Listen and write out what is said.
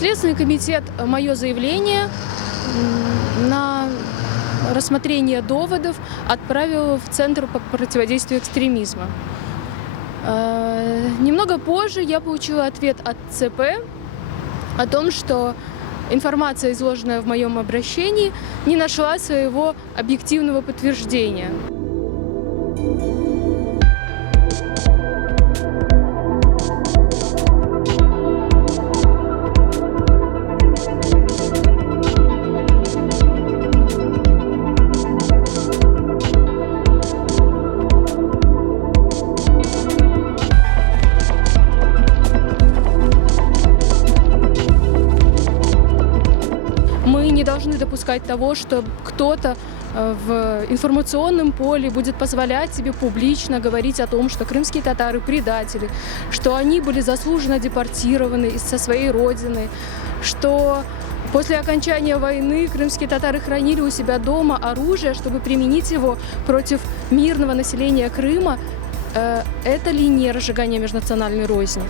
Следственный комитет мое заявление на рассмотрение доводов отправил в Центр по противодействию экстремизма. Немного позже я получила ответ от ЦП о том, что информация, изложенная в моем обращении, не нашла своего объективного подтверждения. Мы не должны допускать того, что кто-то в информационном поле будет позволять себе публично говорить о том, что крымские татары предатели, что они были заслуженно депортированы со своей родины, что после окончания войны крымские татары хранили у себя дома оружие, чтобы применить его против мирного населения Крыма. Это ли не разжигание межнациональной розни?